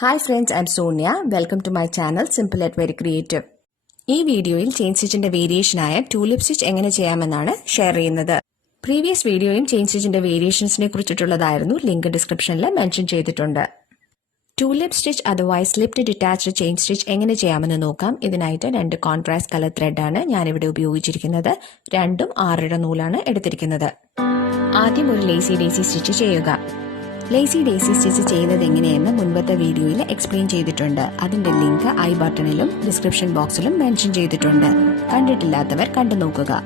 Hi friends, I'm Sonia. Welcome to my channel Simple at Very Creative. ഈ വീഡിയോയിൽ chain സ്റ്റിച്ചിന്റെ വേരിയേഷനായ tulip stitch എങ്ങനെ ചെയ്യാമെന്നാണ് share ചെയ്യുന്നത്. Previous വീഡിയോയും ചെയിൻ സ്റ്റിച്ചിന്റെ വേരിയേഷൻസിനെ കുറിച്ചിട്ടുള്ളതായിരുന്നു. ലിങ്ക് ഡിസ്ക്രിപ്ഷനിൽ മെൻഷൻ ചെയ്തിട്ടുണ്ട്. ടൂലിപ്പ് സ്റ്റിച്ച് അഥവാ സ്ലിപ്ഡ് ഡിറ്റാച്ച്ഡ് ചെയിൻ സ്റ്റിച്ച് എങ്ങനെ ചെയ്യാമെന്ന് നോക്കാം. ഇതിനായിട്ട് 2 കോൺട്രാസ്റ്റ് കളർ ത്രെഡാണ് ഞാനിവിടെ ഉപയോഗിച്ചിരിക്കുന്നത്. രണ്ടും 6 നൂലാണ് എടുത്തിരിക്കുന്നത്. ആദ്യം ഒരു ലേസി ഡേസി സ്റ്റിച്ച് ചെയ്യുക. ലേസി ഡേസി സ്റ്റിച്ച് ചെയ്യുന്നത് എങ്ങനെയെന്ന് മുൻപത്തെ വീഡിയോയിൽ എക്സ്പ്ലെയിൻ ചെയ്തിട്ടുണ്ട്. അതിന്റെ ലിങ്ക് ഐ ബട്ടണിലും ഡിസ്ക്രിപ്ഷൻ ബോക്സിലും മെൻഷൻ ചെയ്തിട്ടുണ്ട്. കണ്ടിട്ടില്ലാത്തവർ കണ്ടു നോക്കുക.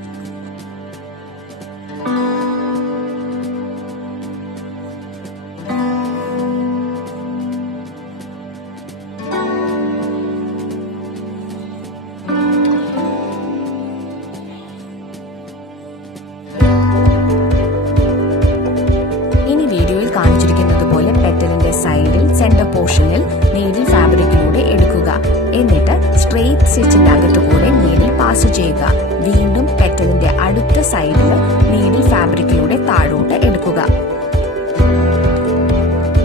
കാണിച്ചിരിക്കുന്നത് പോലെ പെറ്റലിന്റെ സൈഡിൽ സെന്റർ പോർഷനിൽ നീഡിൽ ഫാബ്രിക്കിലൂടെ എടുക്കുക. എന്നിട്ട് സ്ട്രെയിറ്റ് സ്റ്റിച്ചിന്റെ അകത്തുകൂടെ നീഡിൽ പാസ് ചെയ്യുക. വീണ്ടും പെറ്റലിന്റെ അടുത്ത സൈഡിൽ നീഡിൽ ഫാബ്രിക്കിലൂടെ താഴോട്ട് എടുക്കുക.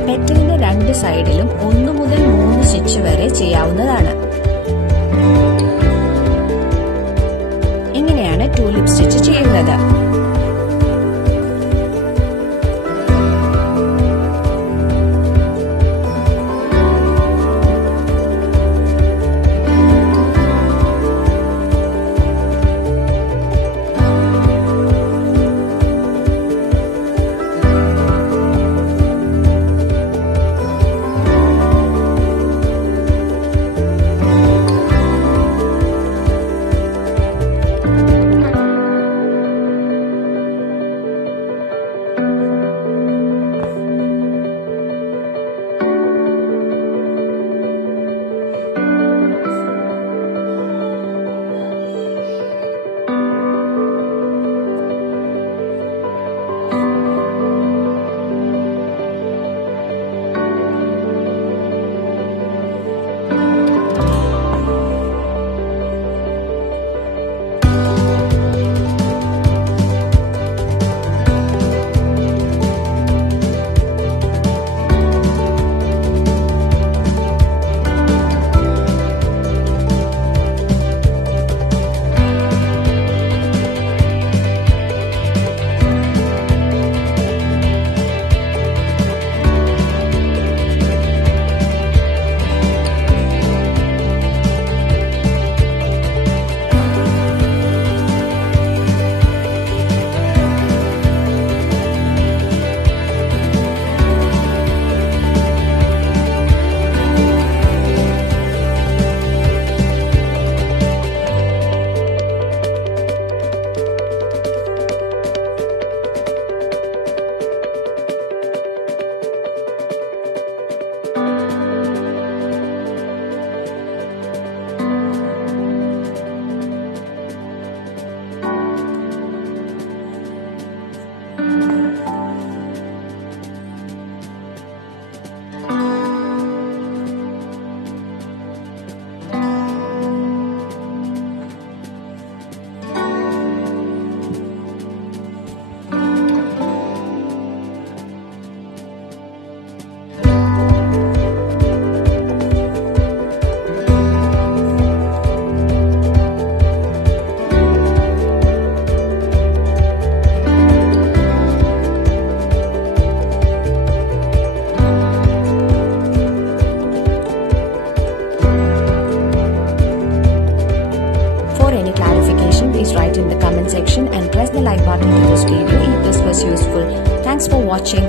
പെറ്റലിന്റെ 2 സൈഡിലും 1 മുതൽ 3 സ്റ്റിച്ച് വരെ ചെയ്യാവുന്നതാണ്. ഇങ്ങനെയാണ് ടൂലിപ്പ് സ്റ്റിച്ച് ചെയ്യുന്നത്. Please write in the comment section and press the like button to this video if this was useful. Thanks for watching.